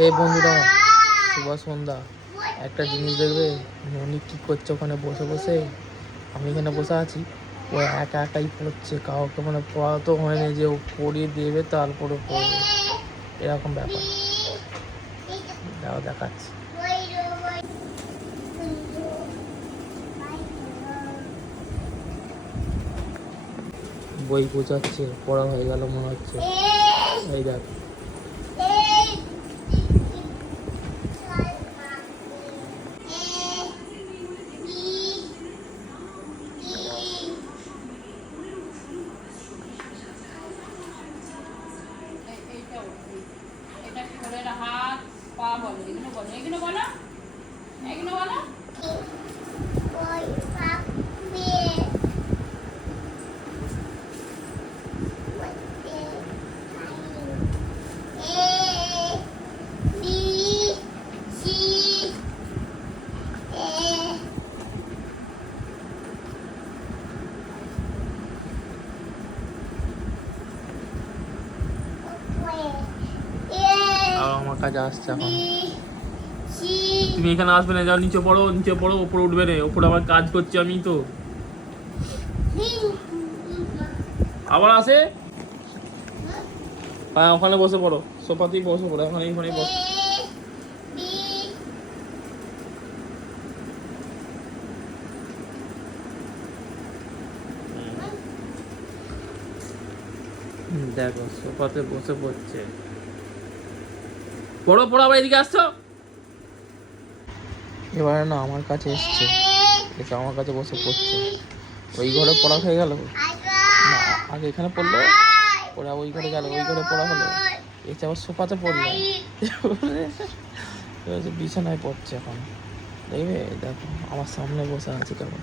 এই বন্ধুরা, শুভ সন্ধ্যা। একটা জিনিস দেখবে, ননি কি করছে ওখানে বসে বসে। আমি এখানে বসে আছি, ও একা একাই পড়ছে, কাউকে মানে পড়া তো হয়নি যে ও পড়িয়ে দেবে তারপরে পড়বে, এরকম ব্যাপার। দাও দেখাচ্ছি। বই গোছাচ্ছে, পড়া হয়ে গেল মনে হচ্ছে। এই দেখ, আমার কাছে আসছে এখন। তুমি এখানে আসবে না, যাও নিচে পড়ো, নিচে পড়ো, ওপরে উঠবে রে, ওপরে আবার কাজ করছি আমি তো। আবার আসে, হ্যাঁ ওখানে বসে পড়ো, সোফাতেই বসে পড়ো, ওখানে ওখানেই বসো। দেখো সোফাতে বসে পড়ছে, পড়ো পড়ো, আবার এদিকে আসছো। এবারে না আমার কাছে এসছে, এসে আমার কাছে বসে পড়ছে। ওই ঘরে পড়া হয়ে গেল না, আগে এখানে পড়লো, পরে ওই ঘরে গেল, ওই ঘরে পড়া হলো, এসে আবার সোফাতে পড়লো, বিছানায় পড়ছে এখন। দেখবে, দেখো আমার সামনে বসে আছে কেমন।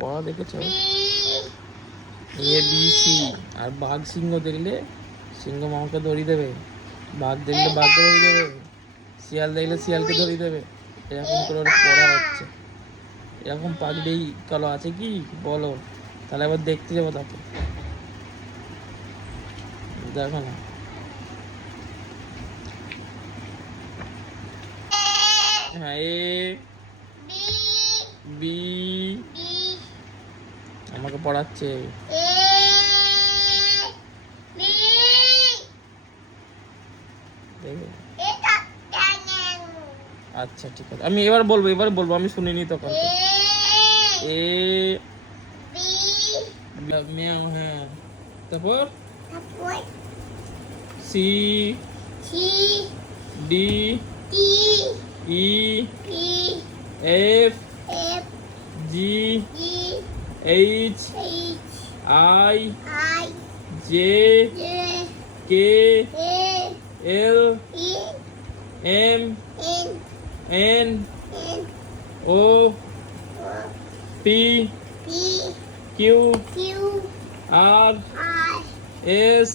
পড়া দেখেছো, ABC। আর বাঘ সিংহ দেখলে সিংহ মামাকে ধরিয়ে দেবে, বাঘ দেখলে বাঘকে ধরিয়ে দেবে, শিয়াল দেখলে শিয়ালকে ধরিয়ে দেবে, এরকম করে ওর পড়া হচ্ছে। এরকম পাগড়ি কালো আছে কি বলো, তাহলে আবার দেখতে যাবো তাকে। দেখো না, হ্যাঁ B আমাকে পড়াচ্ছে। আচ্ছা ঠিক আছে, আমি এবার বলবো, আমি শুনিনি তখন। হ্যাঁ, তারপর C D E F G H I J K L M N O P Q R S